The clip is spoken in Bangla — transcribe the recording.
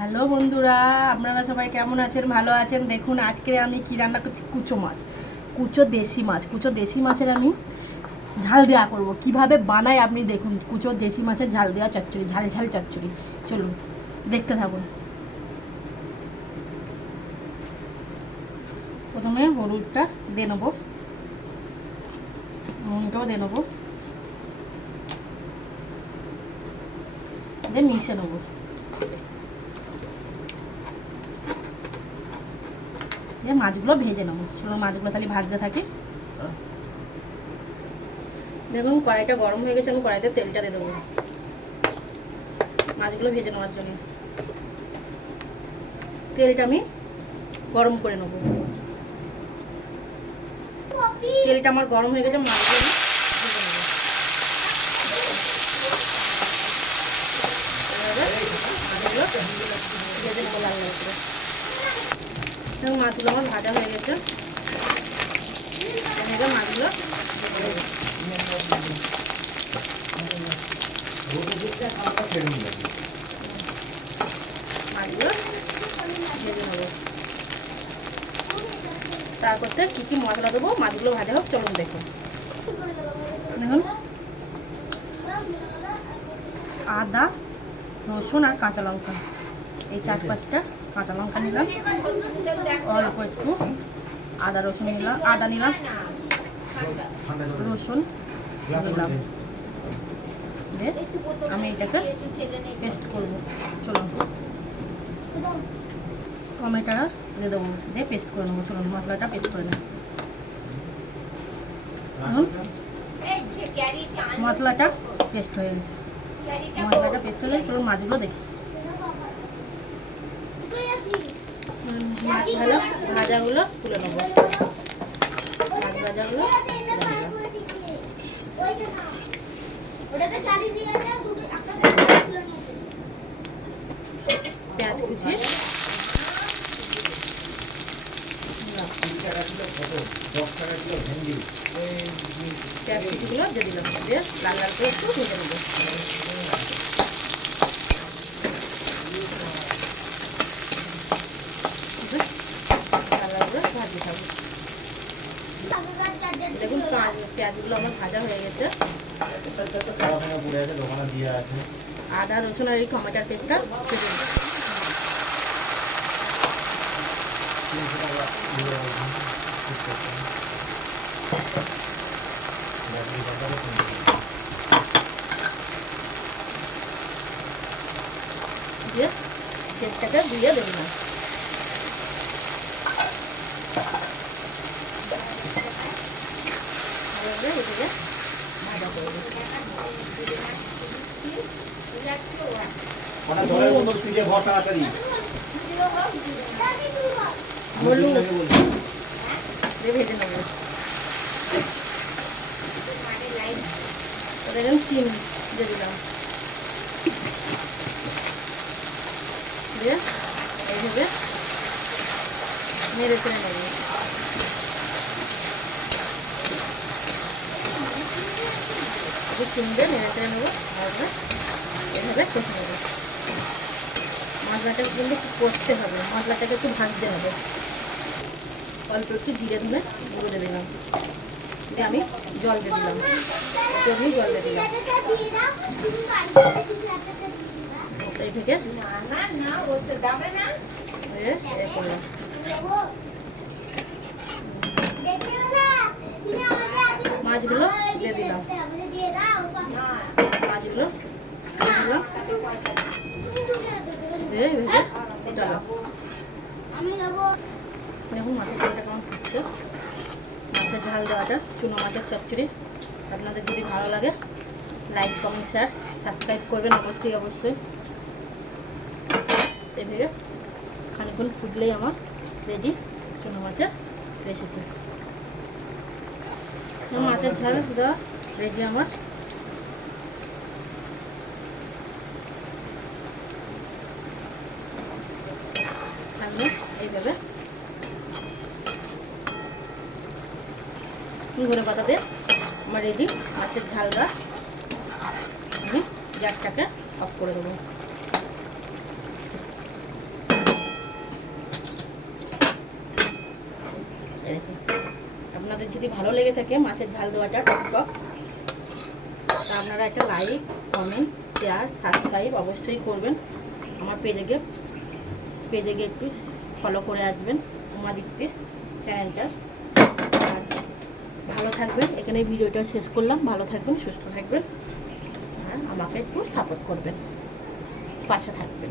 হ্যালো বন্ধুরা, আপনারা সবাই কেমন আছেন? ভালো আছেন? দেখুন, আজকে আমি কি রান্না করছি? কুচো মাছ। কুচো দেশি মাছ। কুচো দেশি মাছের আমি ঝাল দেওয়া করব। কীভাবে বানাই আপনি দেখুন, কুচো দেশি মাছের ঝাল দেওয়া চচ্চড়ি, ঝাল ঝাল চচ্চড়ি। চলুন, দেখতে থাকুন। প্রথমে হলুদটা দিয়ে নেব। নুনটাও দিয়ে নেব। দিয়ে মিশে নেব। দিয়ে মাছগুলো ভেজে নেব। চলো মাছগুলো তাহলে ভাজতে থাকি। দেখুন, কড়াইটা গরম হয়ে গেছে, আমি কড়াইতে তেলটা দিয়ে দেবো। মাছগুলো ভেজে নেওয়ার জন্য। তেলটা আমি গরম করে নেব। তেলটা আমার গরম হয়ে গেছে, মাছগুলো ভেজে নেব। ভেজে নেব। এবং মাছগুলো আমার ভাজা হয়ে গেছে। মাছগুলো মাছগুলো ভেজে নেব। তারপরে কী কী মশলা দেবো, মাছগুলো ভাজা হোক, চলুন দেখো। দেখুন। আদা, রসুন আর কাঁচা লঙ্কা। এই চার পাঁচটা কাঁচা লঙ্কা নিলাম। অল্প একটু আদা রসুন নিলাম, আদা নিলাম, রসুন নিলাম। আমি এটাকে পেস্ট করব। চলুন। টমেটোটা দিয়ে দেবো, দিয়ে পেস্ট করে নেব। চলুন, মশলাটা পেস্ট করে নেব। মশলাটা পেস্ট হয়ে গেছে। মশলাটা পেস্ট হয়ে গেছে। চলুন, মাছগুলো দেখি। মাছ ভালো ভাজাগুলো তুলে নেব। মাছ ভাজাগুলো। পেঁয়াজ কুচি পেঁয়াজ কুচিগুলো দিয়ে দিলাম। দিয়ে লাল লাল করে একটু ভেজে নেব লাল লাল আদা রসুন আর এই টমেটোর পেস্টটা দিয়ে পেস্টটাকে দিয়ে দেবো এদিকে ভাজা করে দেবো। হলুদ দিয়ে ভেজে নেব দেখুন নেড়ে চেড়ে নেব একটু চিনি দিয়ে নেড়ে নেব এভাবে কষে নেব মশলাটা কিন্তু একটু কষতে হবে, মশলাটাকে একটু ভাজতে হবে। অল্প একটু জিরে ধরে গুঁড়ো দিলাম। দিয়ে আমি জল দিয়ে দিলাম। আমি জল দিয়ে দিলাম। এই থেকে মাছগুলো দিয়ে দিলাম। মাছগুলো দেখুন মাছের ঝালটা কেমন ফুটছে মাছের ঝাল দেওয়াটা, চুনো মাছের চচ্চড়ি। আপনাদের যদি ভালো লাগে লাইক কমেন্ট শেয়ার সাবস্ক্রাইব করবেন অবশ্যই অবশ্যই। এভাবে খানিক্ষণ ফুটলেই আমার রেডি চুনো মাছের রেসিপি মাছের ঝাল দেওয়া রেডি আমার। আমি এইভাবে। ঘুরে পাতাতে আমার রেডি মাছের ঝাল আমি গ্যাসটাকে অফ করে দেবো। যদি ভালো লেগে থাকে, মাছের ঝাল দেওয়াটা টক টক। তা আপনারা একটা লাইক কমেন্ট শেয়ার সাবস্ক্রাইব অবশ্যই করবেন। আমার পেজে পেজে গিয়ে একটু ফলো করে আসবেন আমাদিককে চ্যানেলটা আর ভালো থাকবেন। এখানে ভিডিওটা শেষ করলাম। ভালো থাকবেন, সুস্থ থাকবেন। আর আমাকে একটু সাপোর্ট করবেন। পাশে থাকবেন।